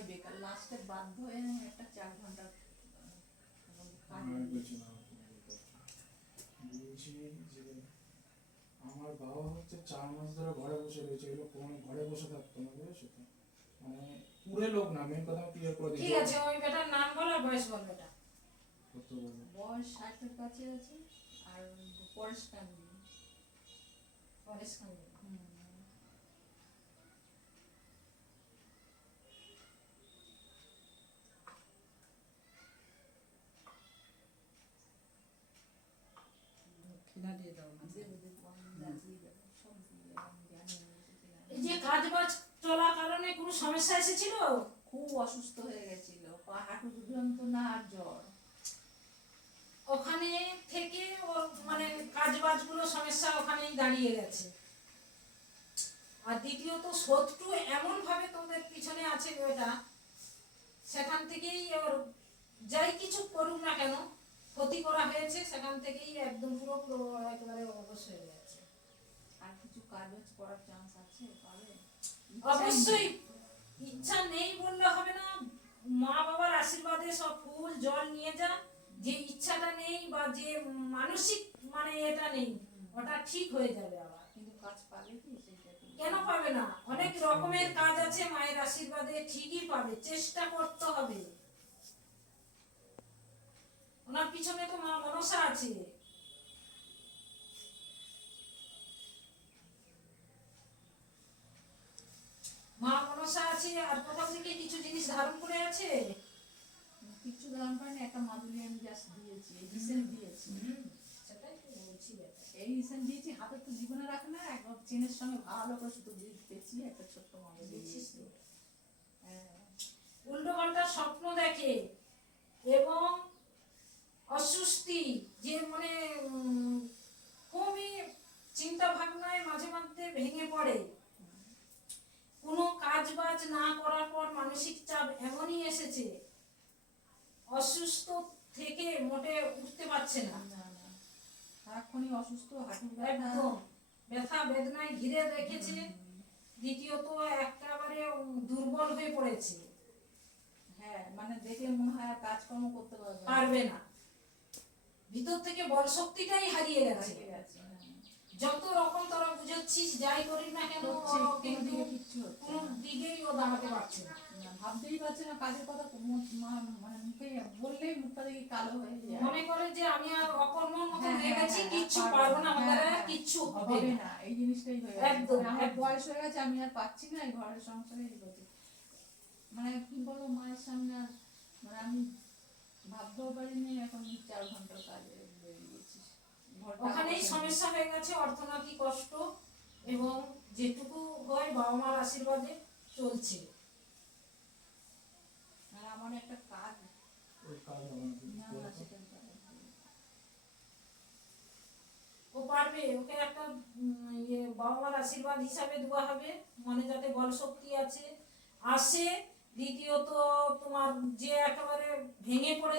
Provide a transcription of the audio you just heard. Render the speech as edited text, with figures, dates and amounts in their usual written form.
সবাই বেকার, লাস্টে বাধ্য হয়ে আমি একটা 4 ঘন্টা বলছি যে আমার বাবা হচ্ছে 4 মাস ধরে ঘরে বসে রয়েছে, এগুলো কোনো ঘরে বসে থাকতো না, বুঝেছো তো? মানে পুরে লোক না, মেন কথা আমি ক্লিয়ার করে দিই। ঠিক আছে, ওই বেটার নাম বল আর বয়স বল বেটা। কত বলে? বয়স 60-এর কাছে আছে। আর পরেশ কান্দি। পরেশ কান্দি। দক্ষিণা দিয়ে দাও না। এই যে কাজ বাজ চলার কারণে কোনো সমস্যা এসেছিল? খুব অসুস্থ হয়ে গেছিল, পা হাঁটু যন্ত্রণা আর জ্বর। ওখানে থেকে ওর মানে কাজ বাজগুলো সমস্যা ওখানেই দাঁড়িয়ে গেছে। আর দ্বিতীয়ত শত্রু এমন ভাবে তোদের পিছনে আছে ওটা, সেখান থেকেই ওর যাই কিছু করুক না কেন ক্ষতি করা হয়েছে, সেখান থেকেই একদম পুরো পুরো একেবারে অবশ হয়ে গেছে। আর কিছু কাজ করার চান্স আছে, পাবে? অবশ্যই ইচ্ছা নেই বললে হবে না। মা বাবার আশীর্বাদে সব ফুল জল নিয়ে যা। যে ইচ্ছাটা নেই বা যে মানসিক মানে এটা নেই, ওটা ঠিক হয়ে যাবে আবার। কিন্তু কাজ পাবে কি সেটা? কেন পাবে না? অনেক রকমের কাজ আছে, মায়ের আশীর্বাদে ঠিকই পাবে, চেষ্টা করতে হবে। ওনার পিছনে তো মা মনসা আছে। মা মনসা আছে, আর কোথাও থেকে কিছু জিনিস ধারণ করে আছে। কিছু ধারণ করেনি, একটা মাদুলি আমি জাস্ট দিয়েছি, রিসেন্ট দিয়েছি। সেটাই তো বলছি ব্যাপার। এই রিসেন্ট দিয়েছি, হাতে তো জীবনে রাখে না, একদম চেনের সঙ্গে ভালো করে সুতো দিয়ে পেঁচিয়ে একটা ছোট্ট মাদুলি দিয়েছি। উল্টো পাল্টা স্বপ্ন দেখে এবং অস্বস্তি, যে মানে খুবই চিন্তা ভাবনায় মাঝে মাঝে ভেঙে পড়ে। কোনো কাজ বাজ না করার পর মানসিক চাপ এমনই এসেছে, অসুস্থ থেকে মোটে উঠতে পারছে না। সারাক্ষণই অসুস্থ, হাঁটু একদম ব্যথা বেদনায় ঘিরে রেখেছে। দ্বিতীয়ত একেবারে দুর্বল হয়ে পড়েছে। হ্যাঁ, মানে দেখে মনে হয় কাজকর্ম করতে পারবে না, ভিতর থেকে বল শক্তিটাই হারিয়ে গেছে। যত রকম তোরা বুঝাচ্ছিস যাই করিস না কেন, কিন্তু কোন দিকেই ও দাঁড়াতে পারছে না, ভাবতেই পারছে না কাজের কথা। মানে মুখে বললেই মুখটা দেখি কালো হয়ে যায়, মনে করে যে আমি আর অকর্মর মতো হয়ে গেছি, কিচ্ছু পারবো না, আমাদের আর কিচ্ছু হবে না। এই জিনিসটাই হয়ে গেছে। আমার বয়স হয়ে গেছে, আমি আর পাচ্ছি না এই ঘরের সংসারে এগোতে। মানে কি বলবো, মায়ের সামনে মানে আমি ভাবতেও পারিনি এখন 4 ঘন্টার কাজে বেরিয়েছি। ওখানেই সমস্যা হয়ে গেছে, অর্থনৈতিক কষ্ট, এবং যেটুকু হয় বাবা মার আশীর্বাদে চলছে। আর আমার একটা কাজ ও পারবে, ওকে একটা বাবা মার আশীর্বাদ হিসাবে দেওয়া হবে, মনে যাতে বল শক্তি আছে আসে। দ্বিতীয়ত তোমার যে একেবারে ভেঙে পড়ে